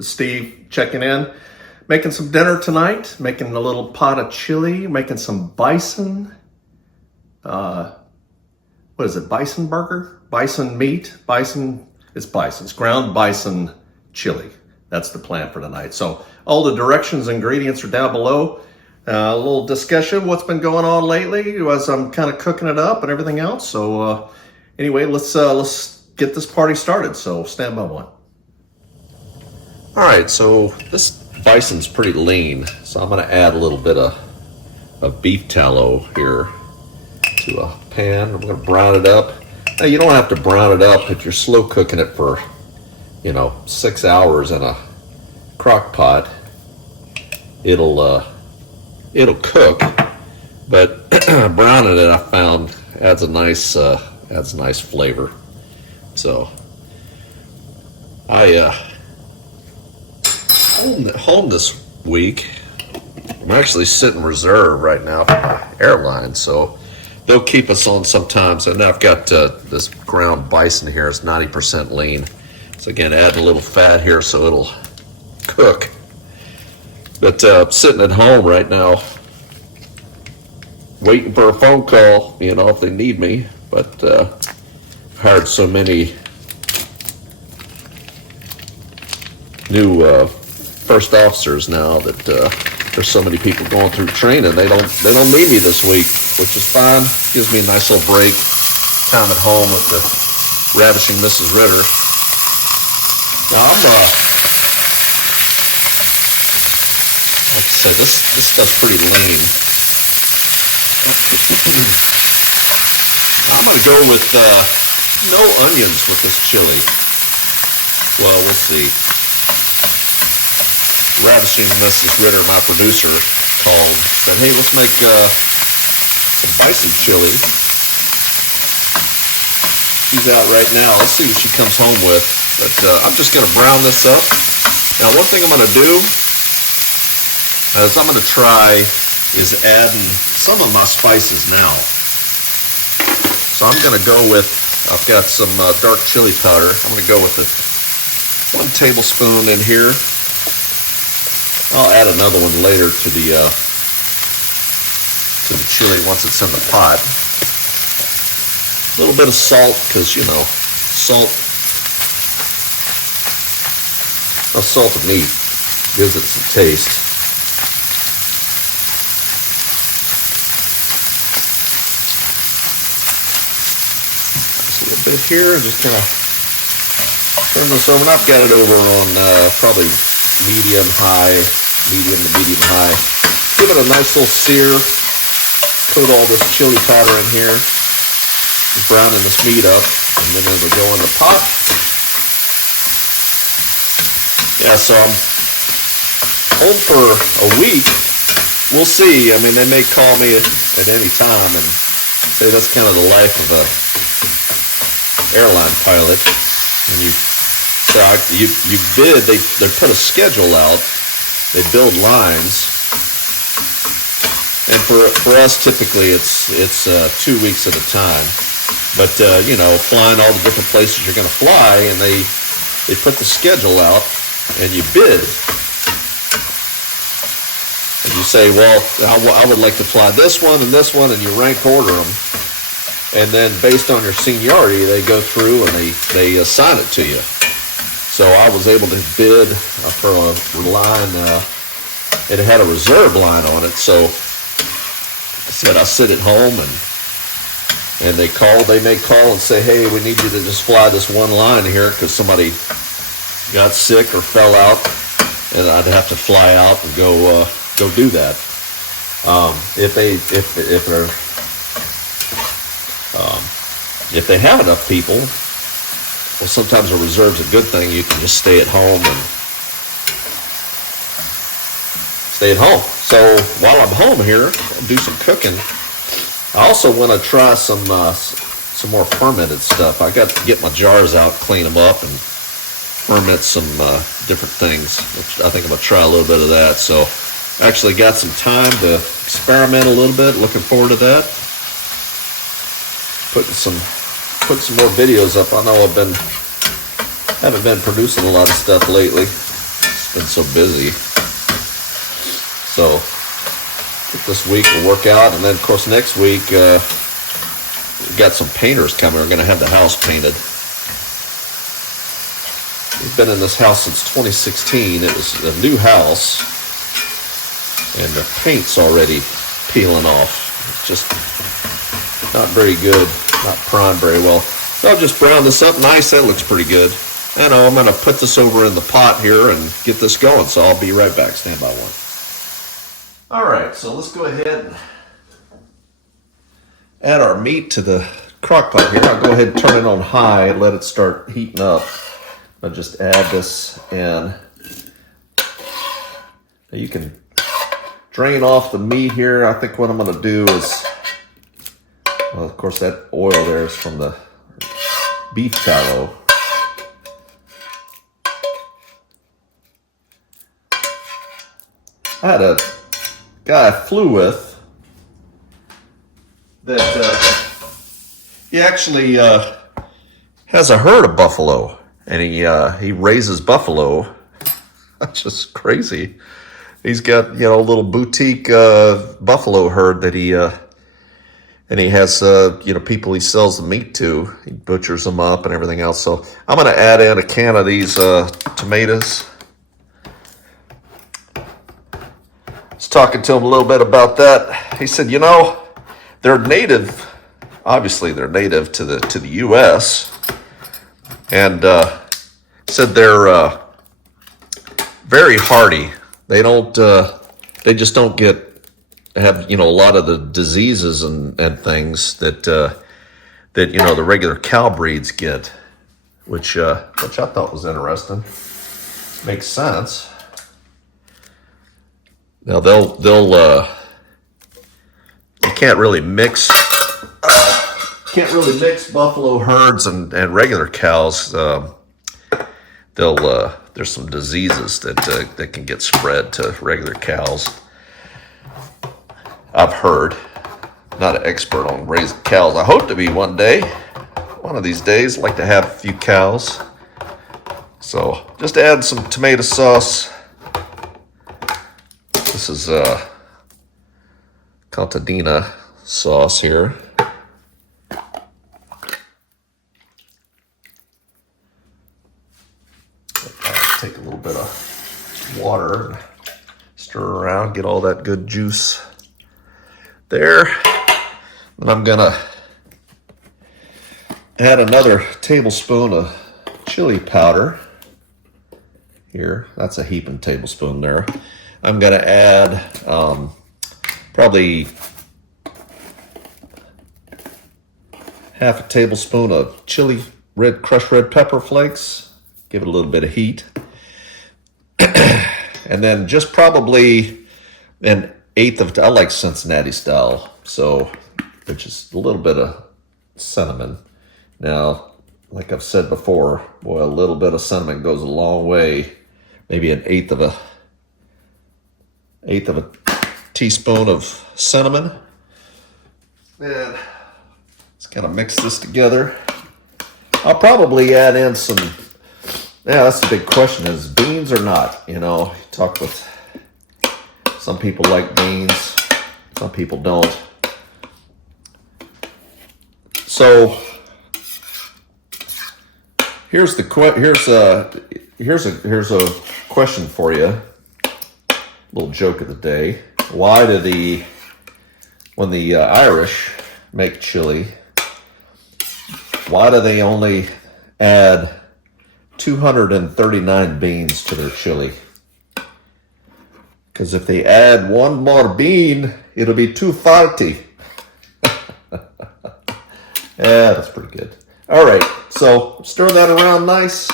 Steve checking in. Making some dinner tonight, making a little pot of chili, making some bison, what is it, bison burger? Bison meat, it's ground bison chili. That's the plan for tonight. So all the directions, ingredients are down below. A little discussion, what's been going on lately as I'm kind of cooking it up and everything else. So anyway, let's get this party started. So stand by one. All right, so this bison's pretty lean, so I'm going to add a little bit of beef tallow here to a pan. I'm going to brown it up. Now you don't have to brown it up if you're slow cooking it for 6 hours in a crock pot. It'll cook, but browning it I found adds a nice flavor. So I home this week. I'm actually sitting reserve right now for my airline, so they'll keep us on sometimes. And I've got this ground bison here. It's 90% lean. So again, add a little fat here so it'll cook. But I'm sitting at home right now, waiting for a phone call, if they need me. But I've hired so many new first officers now that there's so many people going through training. They don't need me this week, which is fine. Gives me a nice little break, time at home with the ravishing Mrs. Ritter. Now like I said, this stuff's pretty lame. I'm gonna go with no onions with this chili. Well, we'll see. Ravishing Mrs. Ritter, my producer, called, said, hey, let's make some bison chili. She's out right now. Let's see what she comes home with. But I'm just going to brown this up. Now, one thing I'm going to do is I'm going to try is adding some of my spices now. So I'm going to go with, I've got some dark chili powder. I'm going to go with 1 tablespoon in here. I'll add another one later to the chili once it's in the pot. A little bit of salt, because salt of meat gives it some taste. Just a little bit here, just kind of turn this over. And I've got it over on probably medium to medium high. Give it a nice little sear. Coat all this chili powder in here. Just browning this meat up, and then it'll go in the pot. Yeah, so I'm home for a week. We'll see. I mean, they may call me at any time, and say that's kind of the life of a airline pilot. And they put a schedule out. They build lines, and for us typically it's 2 weeks at a time. But flying all the different places you're going to fly, and they put the schedule out, and you bid, and you say, well, I would like to fly this one, and you rank order them, and then based on your seniority, they go through and they assign it to you. So I was able to bid for a line. It had a reserve line on it. So I said I sit at home, and they may call and say, hey, we need you to just fly this one line here because somebody got sick or fell out, and I'd have to fly out and go do that. If they have enough people. Well, sometimes a reserve's a good thing. You can just stay at home and stay at home. So while I'm home here, I'll do some cooking. I also want to try some more fermented stuff. I got to get my jars out, clean them up, and ferment some different things. Which I think I'm going to try a little bit of that. So I actually got some time to experiment a little bit. Looking forward to that. Putting some more videos up. I know I haven't been producing a lot of stuff lately, It's been so busy. So this week will work out, and then of course next week we've got some painters coming. We're going to have the house painted. We've been in this house since 2016. It was a new house, and the paint's already peeling off. It's just not very good, not primed very well. So I'll just brown this up nice. That looks pretty good. I know I'm going to put this over in the pot here and get this going, so I'll be right back. Stand by one. All right, so let's go ahead and add our meat to the crock pot here. I'll go ahead and turn it on high and let it start heating up. I'll just add this in. You can drain off the meat here. I think what I'm going to do is, well, of course, that oil there is from the beef tallow. I had a guy I flew with that he actually has a herd of buffalo, and he raises buffalo. That's just crazy. He's got, you know, a little boutique buffalo herd that he has, you know, people he sells the meat to. He butchers them up and everything else. So I'm going to add in a can of these tomatoes. I was talking to him a little bit about that. He said, you know, they're native. Obviously, they're native to the U.S. And said they're very hardy. They don't. They just don't have, you know, a lot of the diseases and things that you know, the regular cow breeds get, which I thought was interesting. Makes sense. Now they'll you can't really mix buffalo herds and regular cows. There's some diseases that can get spread to regular cows. I've heard. Not an expert on raising cows. I hope to be one day. One of these days, I'd like to have a few cows. So just add some tomato sauce. This is contadina sauce here. Take a little bit of water and stir around, get all that good juice there. And I'm gonna add another tablespoon of chili powder here. That's a heaping tablespoon there. I'm gonna add probably half a tablespoon of crushed red pepper flakes. Give it a little bit of heat. And then just probably an eighth of, I like Cincinnati style, so which is a little bit of cinnamon. Now, like I've said before, boy, a little bit of cinnamon goes a long way. Maybe an eighth of a teaspoon of cinnamon. And let's kind of mix this together. I'll probably add in some, yeah, that's the big question, is beans or not? You know, talk with, some people like beans, some people don't. So here's a question for you. Little joke of the day. Why do when the Irish make chili, why do they only add 239 beans to their chili? Because if they add one more bean, it'll be 240. Yeah, that's pretty good. All right, so stir that around nice.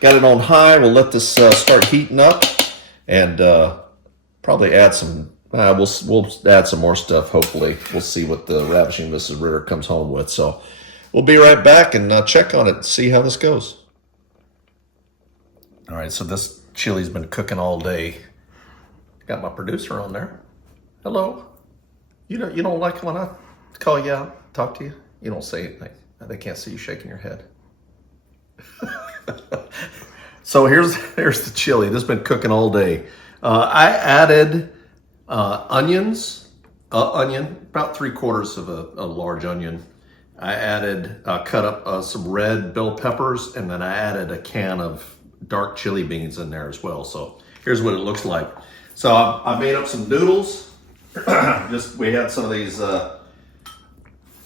Got it on high. We'll let this start heating up, and probably add some. We'll add some more stuff. Hopefully, we'll see what the Ravishing Mrs. Ritter comes home with. So we'll be right back and check on it and see how this goes. All right, so this chili's been cooking all day. Got my producer on there. Hello. You don't like when I call you out, talk to you? You don't say anything. They can't see you shaking your head. So here's the chili. This has been cooking all day. I added onions, onion, about 3/4 of a large onion. I added, cut up some red bell peppers, and then I added a can of dark chili beans in there as well. So here's what it looks like. So I made up some noodles. We had some of these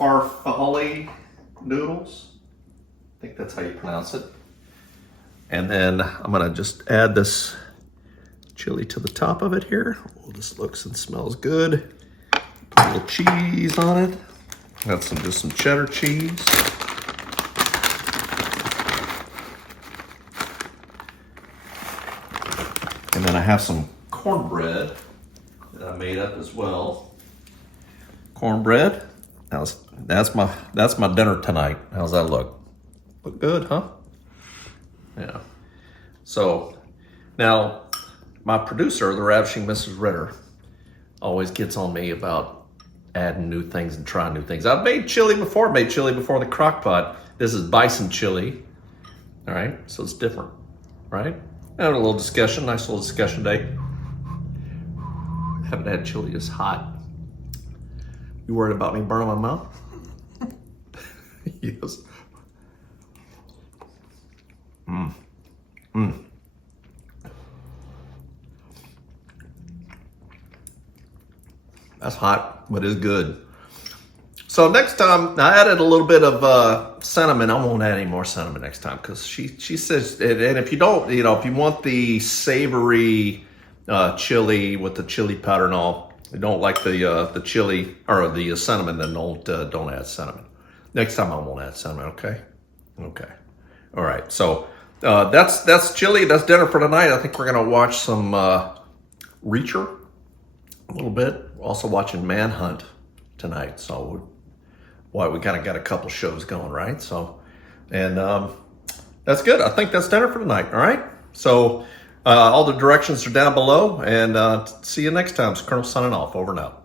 farfalle noodles. I think that's how you pronounce it. And then I'm gonna just add this chili to the top of it here. Oh, this looks and smells good. Put a little cheese on it. Got just some cheddar cheese. And then I have some cornbread that I made up as well. Cornbread. That's my dinner tonight. How's that look? Look good, huh? Yeah. So now my producer, the Ravishing Mrs. Ritter, always gets on me about adding new things and trying new things. I've made chili before, in the crock pot. This is Bison Chili. All right, so it's different, right? Had a little discussion, nice little discussion day. Haven't had chili this hot. You worried about me burning my mouth? Yes. That's hot, but it's good. So next time, I added a little bit of cinnamon. I won't add any more cinnamon next time because she says, and if you don't, if you want the savory chili with the chili powder and all, you don't like the chili or the cinnamon, then don't add cinnamon. Next time I won't add cinnamon. Okay. All right. So that's chili. That's dinner for tonight. I think we're gonna watch some Reacher a little bit. We're also watching Manhunt tonight. So we kind of got a couple shows going, right? So, and that's good. I think that's dinner for tonight. All right. So all the directions are down below, and see you next time. It's Colonel signing off. Over and out.